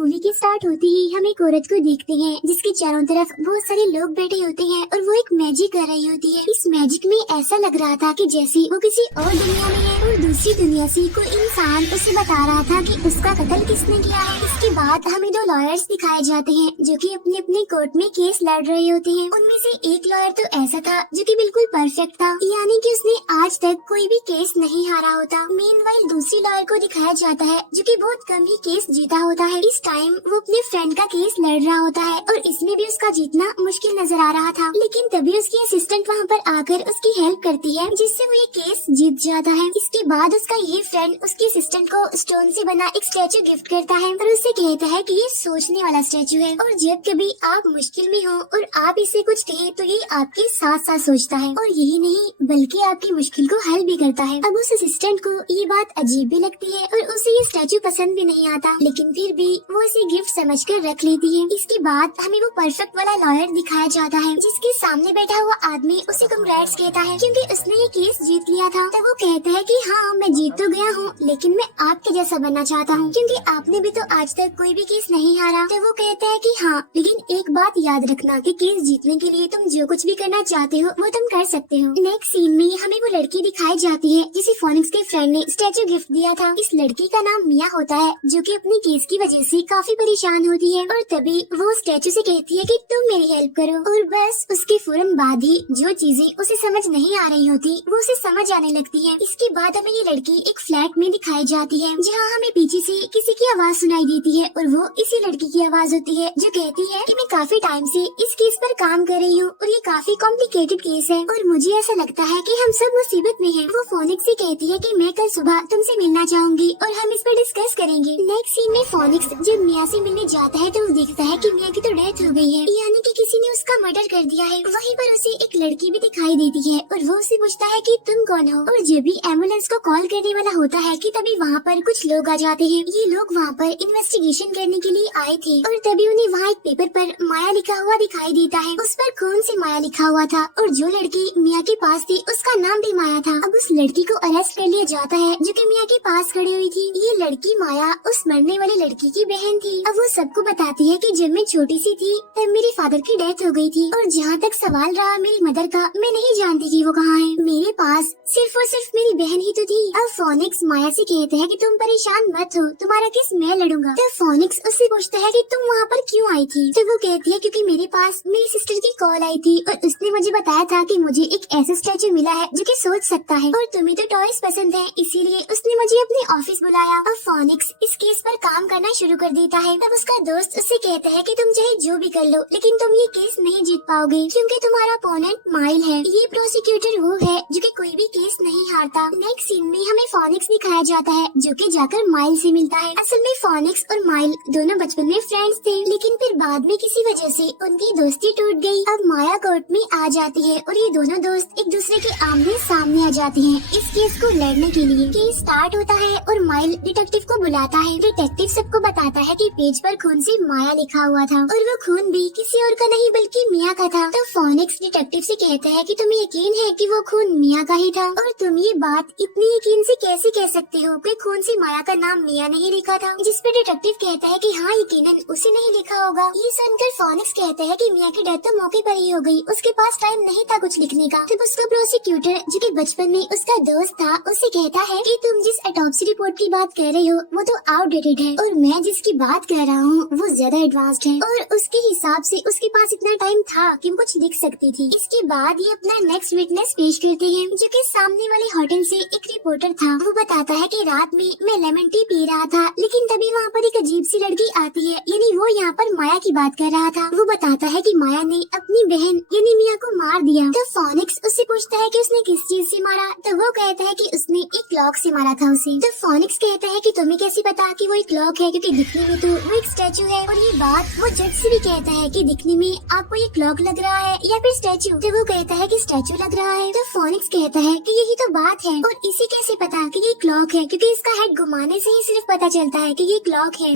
Movie की start होते ही हम एक औरत को देखते हैं जिसके चारों तरफ बहुत सारे लोग बैठे होते हैं और वो एक मैजिक कर रही होती है। इस मैजिक में ऐसा लग रहा था कि जैसे वो किसी और दुनिया में है और दूसरी दुनिया से कोई इंसान उसे बता रहा था कि उसका कत्ल किसने किया है। इसके बाद हमें दो लॉयर्स दिखाए जाते हैं जो कि अपने अपने कोर्ट में केस लड़ रहे होते हैं। उनमें से एक लॉयर तो ऐसा था जो कि बिल्कुल परफेक्ट था, यानी कि उसने आज तक कोई भी केस नहीं हारा होता। मीनवाइल दूसरी लॉयर को दिखाया जाता है जो कि बहुत कम ही केस जीता होता है। इस टाइम वो अपने फ्रेंड का केस लड़ रहा होता है और इसमें भी उसका जीतना मुश्किल नजर आ रहा था, लेकिन तभी उसकी असिस्टेंट वहाँ पर आकर उसकी हेल्प करती है जिससे वो ये केस जीत जाता है। इसके बाद उसका ये फ्रेंड उसके असिस्टेंट को स्टोन से बना एक स्टैचू गिफ्ट करता है और उससे कहता है कि ये सोचने वाला स्टैचू है और जब कभी आप मुश्किल में हो और आप इसे कुछ कहे तो ये आपके साथ साथ सोचता है और यही नहीं बल्कि आपकी मुश्किल को हल भी करता है। अब उस असिस्टेंट को ये बात अजीब भी लगती है और उसे ये स्टैचू पसंद भी नहीं आता, लेकिन फिर भी वो इसे गिफ्ट समझकर रख लेती है। इसके बाद हमें वो परफेक्ट वाला लॉयर दिखाया जाता है जिसके सामने बैठा हुआ आदमी उसे कंग्रेट्स कहता है क्योंकि उसने ये केस जीत लिया था। तब वो कहता है कि हाँ मैं जीत तो गया हूँ, लेकिन मैं आपके जैसा बनना चाहता हूँ क्योंकि आपने भी तो आज तक कोई भी केस नहीं हारा। तो वो कहता है कि हाँ, लेकिन एक बात याद रखना कि केस जीतने के लिए तुम जो कुछ भी करना चाहते हो वो तुम कर सकते हो। नेक्स्ट सीन में हमें वो लड़की दिखाई जाती है जिसे फोनिक्स के फ्रेंड ने स्टैचू गिफ्ट दिया था। इस लड़की का नाम मिया होता है जो कि अपने केस की वजह से काफी परेशान होती है और तभी वो स्टैचू से कहती है कि तुम मेरी हेल्प करो और बस उसके फौरन बाद ही जो चीजें उसे समझ नहीं आ रही होती वो उसे समझ आने लगती है। इसके बाद हमें ये लड़की एक फ्लैट में दिखाई जाती है जहाँ हमें पीछे से किसी की आवाज सुनाई देती है और वो इसी लड़की की आवाज होती है जो कहती है कि मैं काफी टाइम से इस केस पर काम कर रही हूँ और ये काफी कॉम्प्लिकेटेड केस है और मुझे ऐसा लगता है कि हम सब मुसीबत में हैं। वो फोनिक्स से कहती है कि मैं कल सुबह तुमसे मिलना चाहूंगी और हम इस पर डिस्कस करेंगे। नेक्स्ट सीन में फोनिक्स जब मिया से मिलने जाता है तो वो देखता है कि मिया की तो डेथ हो गई है, यानी कि किसी ने उसका मर्डर कर दिया है। वहीं पर उसे एक लड़की भी दिखाई देती है और वो उसे पूछता है कि तुम कौन हो और जब भी एम्बुलेंस को कॉल करने वाला होता है कि तभी वहाँ पर कुछ लोग आ जाते हैं। ये लोग वहाँ पर इन्वेस्टिगेशन करने के लिए आए थे और तभी उन्हें वहाँ एक पेपर पर माया लिखा हुआ दिखाई देता है। उस पर खून से माया लिखा हुआ था और जो लड़की मिया के पास थी उसका नाम भी माया था। अब उस लड़की को अरेस्ट कर लिया जाता है जो कि मिया के पास खड़ी हुई थी। ये लड़की माया उस मरने वाली लड़की की बहन थी। अब वो सबको बताती है कि जब मैं छोटी सी थी तब मेरे फादर की डेथ हो गई थी और जहाँ तक सवाल रहा मेरी मदर का, मैं नहीं जानती कि वो कहाँ है। मेरे पास सिर्फ और सिर्फ मेरी बहन ही तो थी। अब फोनिक्स माया से कहते हैं कि तुम परेशान मत हो, तुम्हारा केस मैं लड़ूंगा। तो फोनिक्स उससे पूछता है कि तुम वहाँ पर क्यों आई थी। तो वो कहती है क्योंकि मेरे पास मेरी सिस्टर की कॉल आई थी और उसने मुझे बताया था कि मुझे एक ऐसा स्टैचू मिला है जो कि सोच सकता है और तुम्हें तो टॉयज पसंद है, इसीलिए उसने मुझे अपने ऑफिस बुलाया। अब फोनिक्स इस केस पर काम करना शुरू कर देता है। तब उसका दोस्त उससे कहता है कि तुम चाहे जो भी कर लो लेकिन तुम ये केस नहीं जीत पाओगे क्योंकि तुम्हारा अपोनेंट माइल है। ये प्रोसिक्यूटर वो है जो कि कोई भी केस नहीं हारता। नेक्स्ट सीन में हमें फोनिक्स दिखाया जाता है जो कि जाकर माइल से मिलता है। असल में फोनिक्स और माइल दोनों बचपन में फ्रेंड्स थे, लेकिन फिर बाद में किसी वजह से उनकी दोस्ती टूट गई। अब माया कोर्ट में आ जाती है और ये दोनों दोस्त एक दूसरे के आमने सामने आ जाती हैं इस केस को लड़ने के लिए। केस स्टार्ट होता है और माइल डिटेक्टिव को बुलाता है। डिटेक्टिव सबको बताता है कि पेज पर खून से माया लिखा हुआ था और वो खून भी किसी और का नहीं बल्कि मिया का था। तो फोनिक्स डिटेक्टिव से कहता है कि तुम्हें यकीन है कि वो खून मिया का ही था और तुम ये बात इतनी यकीन से कैसे कह सकते हो कि खून से माया का नाम मिया नहीं लिखा था। जिस पे डिटेक्टिव कहता है कि हाँ यकीनन उसे नहीं लिखा होगा। ये सुनकर फोनिक्स कहता है कि मिया की डेथ तो मौके पर ही हो गई, उसके पास टाइम नहीं था कुछ लिखने का। तब उसका प्रोसिक्यूटर जो कि बचपन में उसका दोस्त था उसे कहता है कि तुम जिस ऑटोप्सी रिपोर्ट की बात कर रहे हो वो तो आउटडेटेड है और मैं जिसकी बात कर रहा हूँ वो ज्यादा एडवांस्ड है और उसके हिसाब से उसके पास इतना टाइम था कि वो कुछ लिख सकती थी। इसके बाद ये अपना नेक्स्ट विटनेस पेश करते हैं जो कि सामने वाले होटल से एक रिपोर्टर था। वो बताता है कि रात में मैं लेमन टी पी रहा था, लेकिन तभी वहाँ पर एक अजीब सी लड़की आती है, यानी वो यहाँ पर माया की बात कर रहा था। वो बताता है कि माया ने अपनी बहन यानी मिया को मार दिया। तो फोनिक्स उससे पूछता है कि उसने किस चीज से मारा। तो वो कहता है कि उसने एक क्लॉक से मारा था उसे। तो फोनिक्स कहता है कि तुम्हें कैसे पता कि वो एक क्लॉक है, क्योंकि दिखने में तो वो एक स्टैचू है। और ये बात वो जज से भी कहता है कि दिखने में आपको ये क्लॉक लग रहा है या फिर स्टैचू। तो वो कहता है कि स्टैचू लग रहा है। तो फोनिक्स कहता है कि यही तो बात है और इसे कैसे पता कि ये क्लॉक है, क्योंकि इसका हेड घुमाने से ही सिर्फ पता चलता है कि ये क्लॉक है।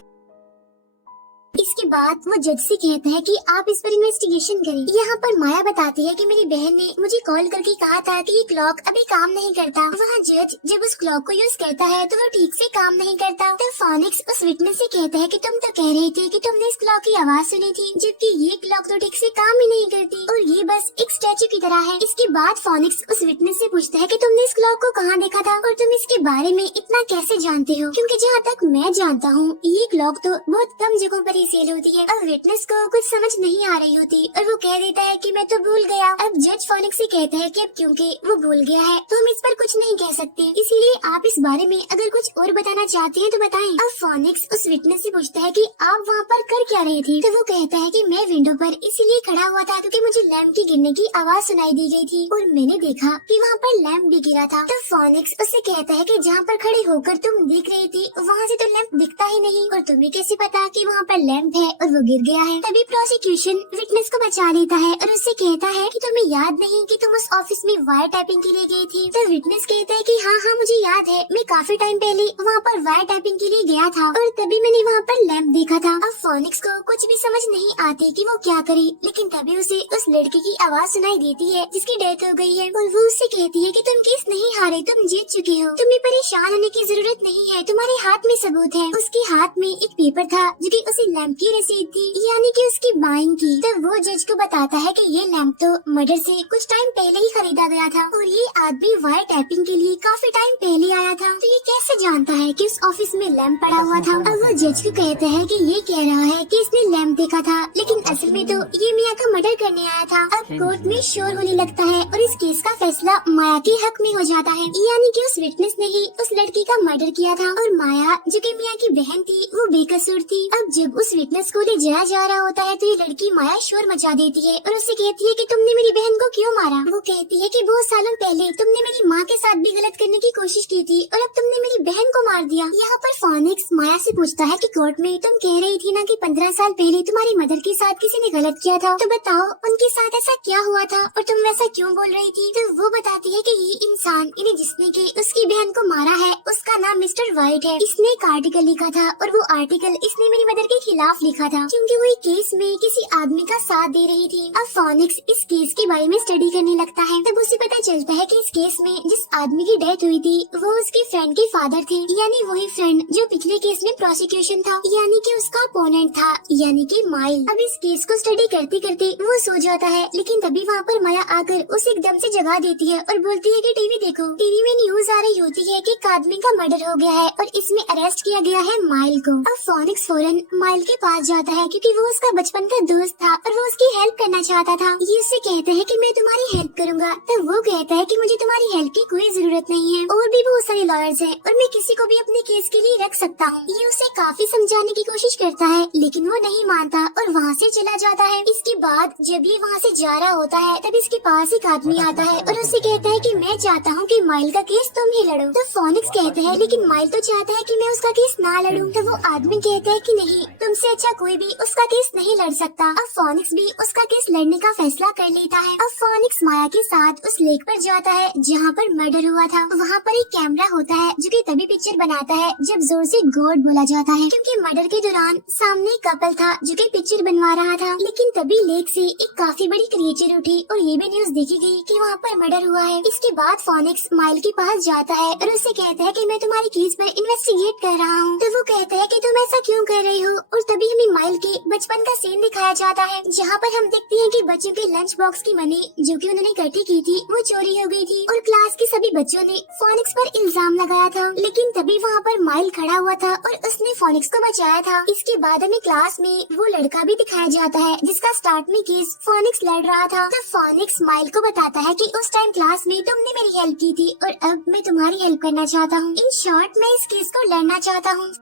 इसके बाद वो जज से कहता है कि आप इस पर इन्वेस्टिगेशन करें। यहाँ पर माया बताती है कि मेरी बहन ने मुझे कॉल करके कहा था कि ये क्लॉक अभी काम नहीं करता। वहाँ जज जब उस क्लॉक को यूज करता है तो वो ठीक से काम नहीं करता। तो फोनिक्स उस विटनेस से कहता है कि तुम तो कह रहे थे कि तुमने इस क्लॉक की आवाज सुनी थी, जबकि ये क्लॉक तो ठीक से काम ही नहीं करती और ये बस एक स्टैचू की तरह है। इसके बाद फोनिक्स उस विटनेस से पूछता है कि तुमने इस क्लॉक को कहाँ देखा था और तुम इसके बारे में इतना कैसे जानते हो, क्योंकि जहाँ तक मैं जानता हूँ ये क्लॉक तो बहुत कम जगहों पर ही सेल होती है। अब विटनेस को कुछ समझ नहीं आ रही होती और वो कह देता है कि मैं तो भूल गया। अब जज फोनिक्स से कहता है कि अब क्योंकि वो भूल गया है तो हम इस पर कुछ नहीं कह सकते, इसीलिए आप इस बारे में अगर कुछ और बताना चाहते हैं तो बताएं। अब फोनिक्स उस विटनेस से पूछता है कि आप वहाँ पर कर क्या रहे थे, तो वो कहता है कि मैं विंडो पर इसीलिए खड़ा हुआ था क्योंकि मुझे लैंप की गिरने की आवाज सुनाई दी गई थी और मैंने देखा कि वहाँ पर लैंप भी गिरा था। तो फोनिक्स उससे कहता है कि जहाँ पर खड़े होकर तुम देख रही थी वहाँ से तो लैंप दिखता ही नहीं और तुम्हें कैसे पता कि वहाँ पर लैंप है और वो गिर गया है। तभी प्रोसिक्यूशन विटनेस को बचा लेता है और उससे कहता है कि तुम्हें याद नहीं कि तुम उस ऑफिस में वायर टाइपिंग के लिए गई थी। तो विटनेस कहता है कि हाँ मुझे याद है, मैं काफी टाइम पहले वहाँ पर वायर टाइपिंग के लिए गया था और तभी मैंने वहाँ पर लैंप देखा था। अब फोनिक्स को कुछ भी समझ नहीं आती कि वो क्या करे, लेकिन तभी उसे उस लड़की की आवाज सुनाई देती है जिसकी डेथ हो गई है और वो उससे कहती है कि तुम केस नहीं हारे, तुम जीत चुके हो, तुम्हें परेशान होने की जरूरत नहीं है, तुम्हारे हाथ में सबूत है। उसके हाथ में एक पेपर था जो कि उसे लैंप की रसीद थी, यानी कि उसकी बाइंग की। तो वो जज को बताता है कि ये लैंप तो मर्डर से कुछ टाइम पहले ही खरीदा गया था और ये आदमी वायर टैपिंग के लिए काफी टाइम पहले आया था, तो ये कैसे जानता है कि उस ऑफिस में लैंप पड़ा हुआ था। अब वो जज को कहता है कि ये कह रहा है कि इसने लैंप देखा था, लेकिन असल में तो ये मियाँ का मर्डर करने आया था। अब कोर्ट में शोर होने लगता है और इस केस का फैसला माया के हक में हो जाता है, यानी कि उस विटनेस ने ही उस लड़की का मर्डर किया था और माया जो कि मियाँ की बहन थी वो बेकसूर थी। अब जब उस विटनेस को ले जाया जा रहा होता है तो ये लड़की माया शोर मचा देती है और उससे कहती है कि तुमने मेरी बहन को क्यों मारा। वो कहती है कि बहुत सालों पहले तुमने मेरी माँ के साथ भी गलत करने की कोशिश की थी और अब तुमने मेरी बहन को मार दिया। यहाँ पर फोनिक्स माया से पूछता है कि कोर्ट में तुम कह रही थी ना कि 15 साल पहले तुम्हारी मदर के साथ किसी ने गलत किया था, तो बताओ उनके साथ ऐसा क्या हुआ था और तुम वैसा क्यों बोल रही थी। तो वो बताती है कि ये इंसान इन्हें जिसने की उसकी बहन को मारा है उसका नाम मिस्टर वाइट है। इसने एक आर्टिकल लिखा था और वो आर्टिकल इसने मेरी मदर के खिलाफ लिखा था क्योंकि वो केस में किसी आदमी का साथ दे रही थी। अब फोनिक्स इस केस के बारे में स्टडी करने लगता है, तब उसे पता चलता है कि इस केस में जिस आदमी की डेथ हुई थी वो उसके फ्रेंड के फादर थे, यानी वही फ्रेंड जो पिछले केस में प्रोसिक्यूशन था, यानी कि उसका अपोनेंट था, यानी कि माइल। अब इस केस को स्टडी करते करते वो सो जाता है, लेकिन तभी वहाँ पर माया आकर उसे एकदम से जगा देती है और बोलती है कि टीवी देखो। टीवी में न्यूज आ रही होती है कि एक आदमी का मर्डर हो गया है और इसमें अरेस्ट किया गया है माइल को। अब फोनिक्स फौरन माइल के पास जाता है क्योंकि वो उसका बचपन का दोस्त था और वो उसकी हेल्प करना चाहता था। ये उससे कहता है कि मैं तुम्हारी हेल्प करूंगा, तो वो कहता है कि मुझे तुम्हारी हेल्प की कोई जरूरत नहीं है, और भी बहुत सारे लॉयर्स हैं और मैं किसी को भी अपने केस के लिए रख सकता हूँ। ये उसे काफी समझाने की कोशिश करता है, लेकिन वो नहीं मानता और वहाँ से चला जाता है। इसके बाद जब ये वहाँ से जा रहा होता है तब इसके पास एक आदमी आता है और उससे कहता है कि मैं चाहता हूँ कि माइल का केस तुम ही लड़ो। तो फोनिक्स कहता है लेकिन माइल तो चाहता है कि मैं उसका केस ना लड़ूं। तो वो आदमी कहता है कि नहीं, तुमसे अच्छा कोई भी उसका केस नहीं लड़ सकता। अब फोनिक्स भी उसका केस लड़ने का फैसला कर लेता है। अब फोनिक्स माया के साथ उस लेक पर जाता है जहाँ पर मर्डर हुआ था। वहाँ पर एक कैमरा होता है जो कि तभी पिक्चर बनाता है जब जोर से गॉड बोला जाता है, क्योंकि मर्डर के दौरान सामने एक कपल था जो कि पिक्चर बनवा रहा था, लेकिन तभी लेक से एक काफी बड़ी क्रिएचर उठी और ये भी न्यूज देखी गई कि वहाँ पर मर्डर हुआ है। इसके बाद फोनिक्स माइल के पास जाता है और उससे कहता है कि मैं तुम्हारी केस पर इन्वेस्टिगेट कर रहा हूँ। तो वो कहता है कि तुम ऐसा क्यों कर रही हो, और तभी हमें माइल के बचपन का सीन दिखाया जाता है जहाँ पर हम देखते हैं कि बच्चों के लंच बॉक्स की मनी जो कि उन्होंने इकट्ठी की थी वो चोरी हो गई थी और क्लास के सभी बच्चों ने फोनिक्स पर इल्जाम लगाया था, लेकिन तभी वहाँ पर माइल खड़ा हुआ था और उसने फोनिक्स को बचाया था। इसके बाद हमें क्लास में वो लड़का भी दिखाया जाता है जिसका स्टार्ट में केस फोनिक्स लड़ रहा था। तो फोनिक्स माइल को बताता है कि उस टाइम क्लास में तुमने मेरी हेल्प की थी और अब मैं तुम्हारी हेल्प करना चाहता हूँ। इन शॉर्ट मैं इस केस को लड़ना चाहता हूँ।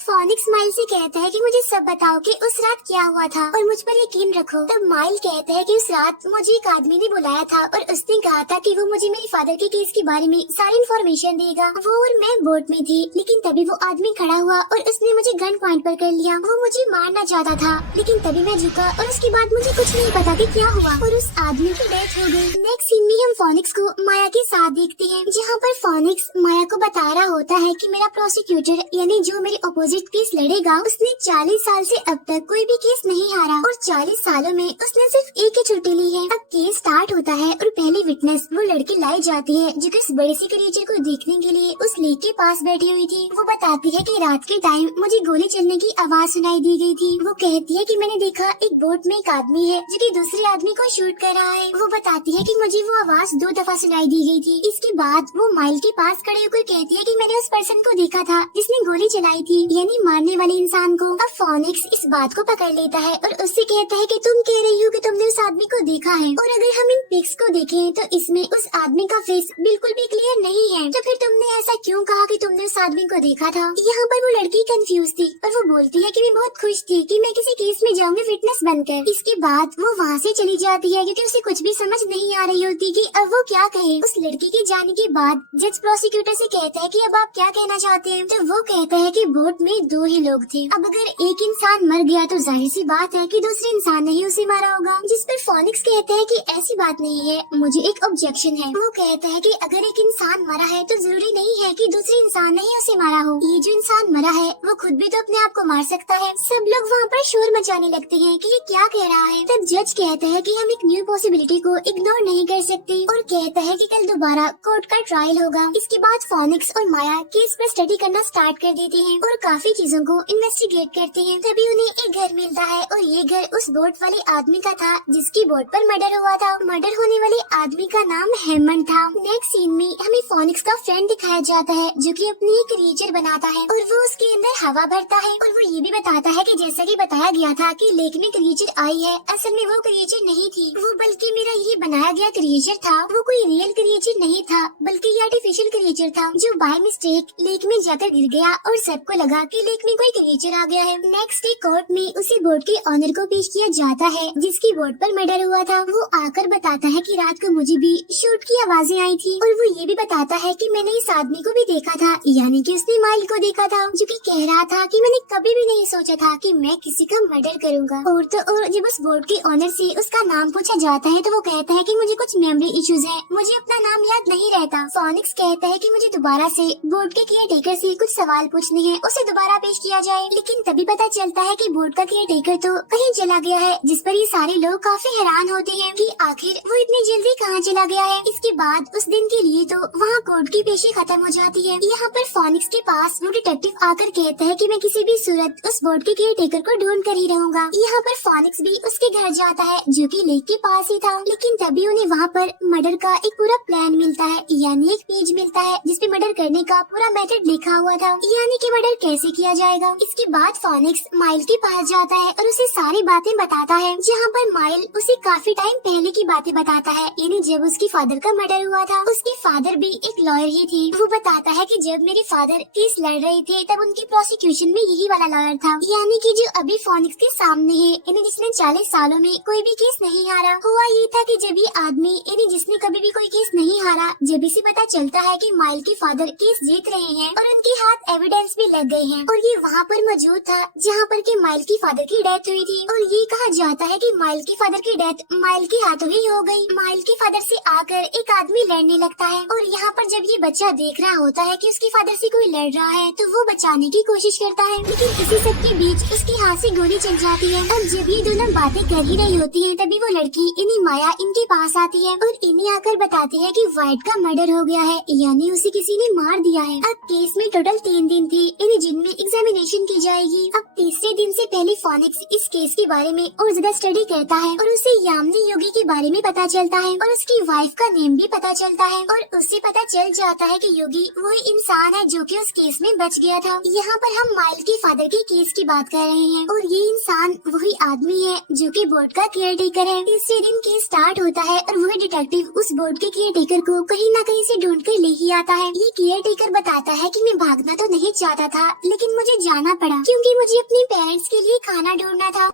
फोनिक्स माइल से कहता है कि मुझे सब बताओ कि उस रात क्या हुआ था और मुझ पर यकीन रखो। तब माइल कहता है कि उस रात मुझे एक आदमी ने बुलाया था और उसने कहा था कि वो मुझे मेरे फादर के केस के बारे में सारी इन्फॉर्मेशन देगा। वो और मैं बोट में थी, लेकिन तभी वो आदमी खड़ा हुआ और उसने मुझे गन पॉइंट पर कर लिया। वो मुझे मारना चाहता था, लेकिन तभी मैं झुका और उसके बाद मुझे कुछ नहीं पता कि क्या हुआ और उस आदमी की डेथ हो गई। नेक्स्ट सीन में हम फोनिक्स को माया के साथ देखते हैं, जहाँ पर फोनिक्स माया को बता रहा होता है कि मेरा प्रोसिक्यूटर यानी जो मेरे अपोजिट डिपॉजिट केस लड़ेगा। उसने 40 साल से अब तक कोई भी केस नहीं हारा और 40 सालों में उसने सिर्फ एक ही छुट्टी ली है। अब केस स्टार्ट होता है और पहली विटनेस वो लड़की लाई जाती है जो कि इस बड़े सी क्रिएचर को देखने के लिए उस लेक के पास बैठी हुई थी। वो बताती है कि रात के टाइम मुझे गोली चलने की आवाज सुनाई दी गई थी। वो कहती है कि मैंने देखा एक बोट में एक आदमी है जो कि दूसरे आदमी को शूट कर रहा है। वो बताती है कि मुझे वो आवाज 2 दफा सुनाई दी गई थी। इसके बाद वो माइल के पास खड़े होकर कहती है कि मैंने उस पर्सन को देखा था जिसने गोली चलाई थी, यानी मारने वाले इंसान को। अब फोनिक्स इस बात को पकड़ लेता है और उससे कहता है कि तुम कह रही हो कि तुमने उस आदमी को देखा है, और अगर हम इन पिक्स को देखें तो इसमें उस आदमी का फेस बिल्कुल भी क्लियर नहीं है, तो फिर तुमने ऐसा क्यों कहा कि तुमने उस आदमी को देखा था। यहाँ पर वो लड़की कंफ्यूज थी और वो बोलती है कि मैं बहुत खुश थी कि मैं किसी केस में जाऊंगी फिटनेस बनकर। इसके बाद वो वहाँ से चली जाती है क्योंकि उसे कुछ भी समझ नहीं आ रही होती कि अब वो क्या कहे। उस लड़की के जाने के बाद जज प्रोसिक्यूटर से कहता है कि अब आप क्या कहना चाहते हैं। तो वो कहता है कि बोट में 2 ही लोग थे। अब अगर एक इंसान मर गया तो जाहिर सी बात है कि दूसरे इंसान ने ही उसे मारा होगा। जिस पर फोनिक्स कहता है कि ऐसी बात नहीं है, मुझे एक ऑब्जेक्शन है। वो कहता है कि अगर एक इंसान मरा है तो जरूरी नहीं है कि दूसरे इंसान ने ही उसे मारा हो। ये जो इंसान मरा है वो खुद भी तो अपने आप को मार सकता है। सब लोग वहाँ पर शोर मचाने लगते हैं कि ये क्या कह रहा है। तब जज कहता है कि हम एक न्यू पॉसिबिलिटी को इग्नोर नहीं कर सकते और कहता है कि कल दोबारा कोर्ट का ट्रायल होगा। इसके बाद फोनिक्स और माया केस पर स्टडी करना स्टार्ट कर देते हैं और काफी चीजों को इन्वेस्टिगेट करते हैं। तभी उन्हें एक घर मिलता है और ये घर उस बोट वाले आदमी का था जिसकी बोट पर मर्डर हुआ था। मर्डर होने वाले आदमी का नाम हेमंड था। नेक्स्ट सीन में हमें फोनिक्स का फ्रेंड दिखाया जाता है जो कि अपनी एक क्रिएचर बनाता है और वो उसके अंदर हवा भरता है और वो ये भी बताता है कि जैसा कि बताया गया था कि लेक में क्रिएचर आई है, असल में वो क्रिएचर नहीं थी, वो बल्कि मेरा ये बनाया गया क्रिएचर था। वो कोई रियल क्रिएचर नहीं था बल्कि ये आर्टिफिशियल क्रिएचर था जो बाय मिस्टेक लेक में जाकर गिर गया और सबको लगा कि लेक में कोई क्रिएचर आ गया है। नेक्स्ट डे कोर्ट में उसी बोट के ऑनर को पेश किया जाता है जिसकी बोट पर मर्डर हुआ था। वो आकर बताता है कि रात को मुझे भी शूट की आवाजें आई थी और वो ये भी बताता है कि मैंने इस आदमी को भी देखा था, यानी कि उसने माइल को देखा था जो कि कह रहा था कि मैंने कभी भी नहीं सोचा था कि मैं किसी का मर्डर करूंगा। और तो और जब उस बोट के ऑनर से उसका नाम पूछा जाता है तो वो कहता है कि मुझे कुछ मेमोरी इश्यूज हैं, मुझे अपना नाम याद नहीं रहता। फोनिक्स कहता है कि मुझे दोबारा से बोट के केयरटेकर से कुछ सवाल पूछने हैं, उसे दोबारा पेश किया जाए। लेकिन तभी पता चलता है कि बोट का केयरटेकर तो कहीं चला गया है, जिस पर ये सारे लोग काफी हैरान होते हैं कि आखिर वो इतनी जल्दी कहाँ चला गया है। इसके बाद उस दिन के लिए तो वहाँ कोर्ट की पेशी खत्म हो जाती है। यहाँ पर फोनिक्स के पास वो डिटेक्टिव आकर कहता है कि मैं किसी भी सूरत उस बोट के केयरटेकर को ढूंढ कर ही रहूंगा। यहाँ पर फोनिक्स भी उसके घर जाता है जो कि लेक के पास ही था, लेकिन तभी उन्हें वहाँ पर मर्डर का एक पूरा प्लान मिलता है, यानी एक पेज मिलता है जिसपे मर्डर करने का पूरा मेथड लिखा हुआ था, यानी कि मर्डर कैसे किया जाएगा। इसके बाद फोनिक्स माइल के पास जाता है और उसे सारी बातें बताता है, जहाँ पर माइल उसे काफी टाइम पहले की बातें बताता है, यानी जब उसके फादर का मर्डर हुआ था। उसके फादर भी एक लॉयर ही थे। वो बताता है कि जब मेरे फादर केस लड़ रहे थे तब उनकी प्रोसिक्यूशन में यही वाला लॉयर था, यानी कि जो अभी फोनिक्स के सामने है, यानी जिसने 40 सालों में कोई भी केस नहीं हारा। हुआ ये था कि जब ये आदमी, यानी जिसने कभी भी कोई केस नहीं हारा, जब इसे पता चलता है कि माइल के फादर केस जीत रहे हैं और उनके हाथ एविडेंस भी लग गए हैं, और ये वहाँ पर मौजूद था जहाँ पर के माइल की फादर की डेथ हुई थी। और ये कहा जाता है कि माइल के फादर की डेथ माइल के हाथों ही हो गई। माइल के फादर से आकर एक आदमी लड़ने लगता है और यहाँ पर जब ये बच्चा देख रहा होता है कि उसके फादर से कोई लड़ रहा है तो वो बचाने की कोशिश करता है, लेकिन इसी सब के बीच उसके हाथ से गोली चल जाती है। और जब ये दोनों बातें कर ही रही होती है तभी वो लड़की इन्हीं माया इनके पास आती है और इन्हें आकर बताती है कि वाइट का मर्डर हो गया है, यानी उसे किसी ने मार दिया है। अब केस में टोटल 3 दिन थे, इन्हें जिनमें एग्जामिनेशन की जाएगी। अब तीसरे दिन से पहले फोनिक्स इस केस के बारे में और ज्यादा स्टडी करता है और उसे यामिनी योगी के बारे में पता चलता है और उसकी वाइफ का नेम भी पता चलता है और उससे पता चल जाता है कि योगी वही इंसान है जो कि उस केस में बच गया था। यहाँ पर हम माइल के फादर के केस की बात कर रहे हैं और ये इंसान वही आदमी है जो कि बोर्ड का केयरटेकर है। तीसरे दिन केस स्टार्ट होता है और वही डिटेक्टिव उस बोर्ड के केयरटेकर को कहीं न कहीं से ढूंढ कर ले ही आता है। ये केयरटेकर बताता है कि मैं भागना तो नहीं चाहता था, लेकिन मुझे जाना पड़ा क्योंकि मुझे अपने पेरेंट्स के लिए खाना ढूंढना था।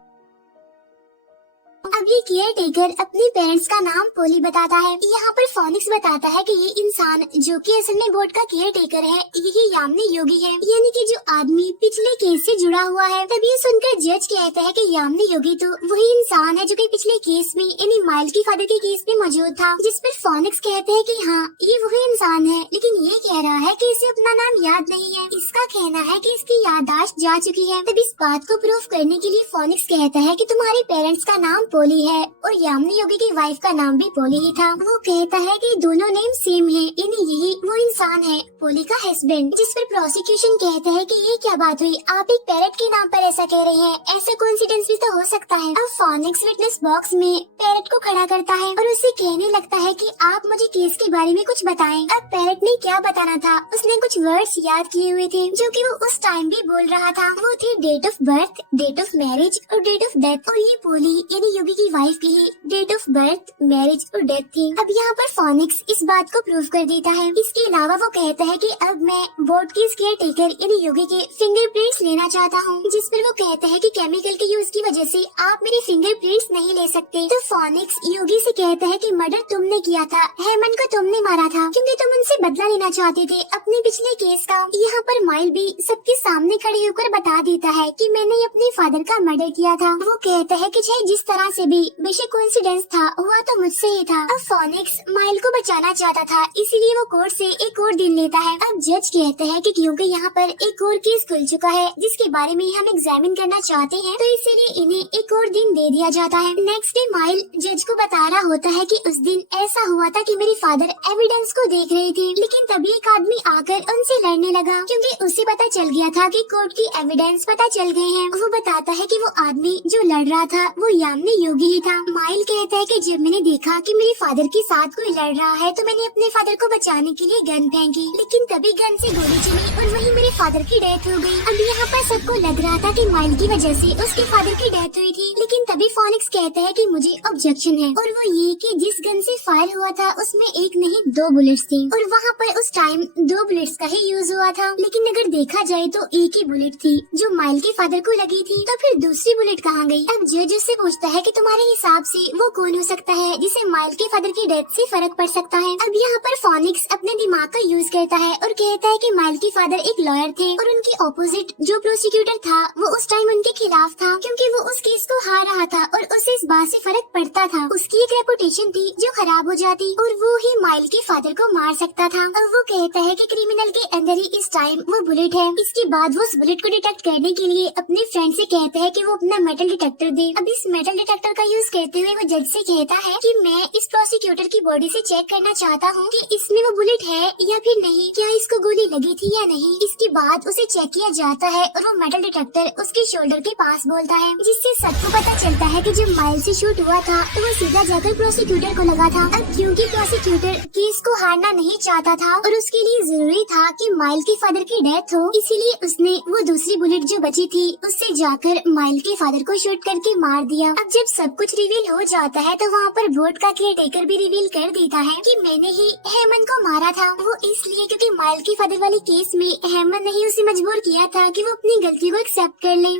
अभी केयर टेकर अपने पेरेंट्स का नाम पोली बताता है। यहाँ पर फोनिक्स बताता है कि ये इंसान जो कि असल में बोर्ड का केयर टेकर है, यही यामिनी योगी है, यानी कि जो आदमी पिछले केस से जुड़ा हुआ है। तभी सुनकर जज कहता है कि यामिनी योगी तो वही इंसान है जो कि पिछले केस में यानी माइल की फादर के केस में मौजूद था। जिस पर फोनिक्स कहते हैं कि हाँ ये वही इंसान है, लेकिन ये कह रहा है कि इसे अपना नाम याद नहीं है। इसका कहना है कि इसकी याददाश्त जा चुकी है। तब इस बात को प्रूफ करने के लिए फोनिक्स कहता है कि तुम्हारे पेरेंट्स का नाम पोली है और यामिनी योगी की वाइफ का नाम भी पोली ही था। वो कहता है कि दोनों नेम सेम है, यानी यही वो इंसान है, पोली का हस्बैंड। जिस पर प्रोसिक्यूशन कहता है कि ये क्या बात हुई, आप एक पैरट के नाम पर ऐसा कह रहे हैं, ऐसा कोइंसिडेंस भी तो हो सकता है। अब फोनिक्स विटनेस बॉक्स में पैरट को खड़ा करता है और उसे कहने लगता है कि आप मुझे केस के बारे में कुछ बताएं। अब पैरट ने क्या बताना था, उसने कुछ वर्ड्स याद किए हुए थे जो कि वो उस टाइम भी बोल रहा था। वो थे date of birth, date of marriage और डेट ऑफ डेथ। और ये पोली यानी योगी की वाइफ की ही डेट ऑफ बर्थ, मैरिज और डेथ थी। अब यहाँ पर फोनिक्स इस बात को प्रूव कर देता है। इसके अलावा वो कहता है कि अब मैं बोर्ड के केयर टेकर यानी योगी के फिंगरप्रिंट्स लेना चाहता हूँ। जिस पर वो कहता है कि केमिकल के यूज की वजह से आप मेरे फिंगरप्रिंट्स नहीं ले सकते। तो फोनिक्स योगी से कहता है कि मर्डर तुमने किया था, हेमंत को तुमने मारा था क्योंकि तुम उनसे बदला लेना चाहते थे अपने पिछले केस का। यहाँ पर माइल भी सबके सामने खड़े होकर बता देता है कि मैंने अपने फादर का मर्डर किया था। वो कहता है कि चाहे जिस तरह से भी बेशक कोइंसिडेंस था, हुआ तो मुझसे ही था। अब फोनिक्स माइल को बचाना चाहता था, इसीलिए वो कोर्ट से एक और दिन लेता है। अब जज कहता है कि क्योंकि यहाँ पर एक और केस खुल चुका है जिसके बारे में हम एग्जामिन करना चाहते हैं, तो इसीलिए इन्हें एक और दिन दे दिया जाता है। नेक्स्ट डे माइल जज को बता रहा होता है कि उस दिन ऐसा हुआ था कि मेरे फादर एविडेंस को देख रहे थे, लेकिन तभी एक आदमी आकर उनसे लड़ने लगा क्योंकि उसे पता चल गया था कि कोर्ट की एविडेंस पता चल गए हैं। वो बताता है कि वो आदमी जो लड़ रहा था वो यामिनी योगी ही था। माइल कहता है कि जब मैंने देखा कि मेरे फादर के साथ कोई लड़ रहा है तो मैंने अपने फादर को बचाने के लिए गन फेंकी, लेकिन तभी गन से गोली चली और वहीं मेरे फादर की डेथ हो गई। अब यहाँ पर सबको लग रहा था कि माइल की वजह से उसके फादर की डेथ हुई थी, लेकिन तभी फोनिक्स कहता है कि मुझे ऑब्जेक्शन है, और वो ये कि जिस गन से फायर हुआ था उसमें एक नहीं 2 बुलेट्स थी और वहाँ पर उस टाइम 2 बुलेट्स का ही यूज हुआ था। लेकिन अगर देखा जाए तो एक ही बुलेट थी जो माइल के फादर को लगी थी, तो फिर दूसरी बुलेट कहाँ गई। अब जज उससे पूछता है कि तुम्हारे हिसाब से वो कौन हो सकता है जिसे माइल के फादर की डेथ से फर्क पड़ सकता है। अब यहाँ पर फोनिक्स अपने दिमाग का यूज करता है और कहता है कि माइल के फादर एक लॉयर थे और उनके ऑपोजिट जो प्रोसिक्यूटर था वो उस टाइम उनके खिलाफ था क्योंकि वो उस केस को हार रहा था और उसे इस बात से फर्क पड़ता था। उसकी एक रेपुटेशन थी जो खराब हो जाती और वो ही माइल के फादर को मार सकता था। और वो कहता है कि क्रिमिनल के अंदर ही इस टाइम वो बुलेट है। इसके बाद वो उस बुलेट को डिटेक्ट करने के लिए अपने फ्रेंड से कहता है कि वो अपना मेटल डिटेक्टर दे। अब इस मेटल डिटेक्टर का यूज करते हुए वो जज से कहता है कि मैं इस प्रोसिक्यूटर की बॉडी से चेक करना चाहता हूँ कि इसमें वो बुलेट है या फिर नहीं, क्या इसको गोली लगी थी या नहीं। इसके बाद उसे चेक किया जाता है और वो मेटल डिटेक्टर उसके शोल्डर के पास बोलता है, जिससे सबको पता चलता है कि जब माइल से शूट हुआ था तो वो सीधा जाकर प्रोसिक्यूटर को लगा था। अब क्योंकि प्रोसिक्यूटर केस को हारना नहीं चाहता था और उसके लिए जरूरी था कि माइल के फादर की डेथ हो, इसीलिए उसने वो दूसरी बुलेट जो बची थी उससे जाकर माइल के फादर को शूट करके मार दिया। अब जब सब कुछ रिवील हो जाता है तो वहाँ पर बोर्ड का केयर टेकर भी रिवील कर देता है कि मैंने ही हेमंत को मारा था। वो इसलिए क्योंकि माइल के फादर वाले केस में हेमंत ने ही उसे मजबूर किया था कि वो अपनी गलती को एक्सेप्ट कर ले,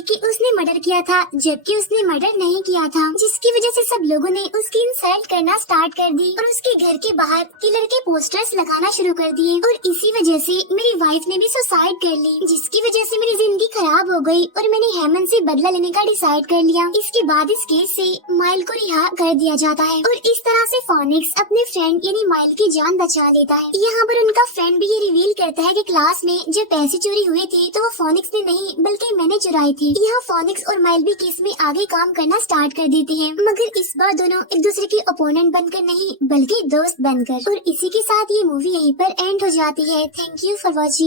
कि उसने मर्डर किया था जबकि उसने मर्डर नहीं किया था, जिसकी वजह से सब लोगों ने उसकी इंसल्ट करना स्टार्ट कर दी और उसके घर के बाहर किलर के पोस्टर्स लगाना शुरू कर दिए। और इसी वजह से मेरी वाइफ ने भी सुसाइड कर ली, जिसकी वजह से मेरी जिंदगी खराब हो गई और मैंने हेमंत से बदला लेने का डिसाइड कर लिया। इसके बाद इस केस से माइल को रिहा कर दिया जाता है और इस तरह से फोनिक्स अपने फ्रेंड यानी माइल की जान बचा लेता है। यहाँ पर उनका फ्रेंड भी ये रिवील करता है कि क्लास में जब पैसे चोरी हुए थे तो वो फोनिक्स ने नहीं बल्कि मैंने चुराई थी। यहाँ फोनिक्स और माइल भी केस में आगे काम करना स्टार्ट कर देते हैं, मगर इस बार दोनों एक दूसरे के ओपोनेंट बनकर नहीं बल्कि दोस्त बनकर। और इसी के साथ ये मूवी यहीं पर एंड हो जाती है। Thank you for watching.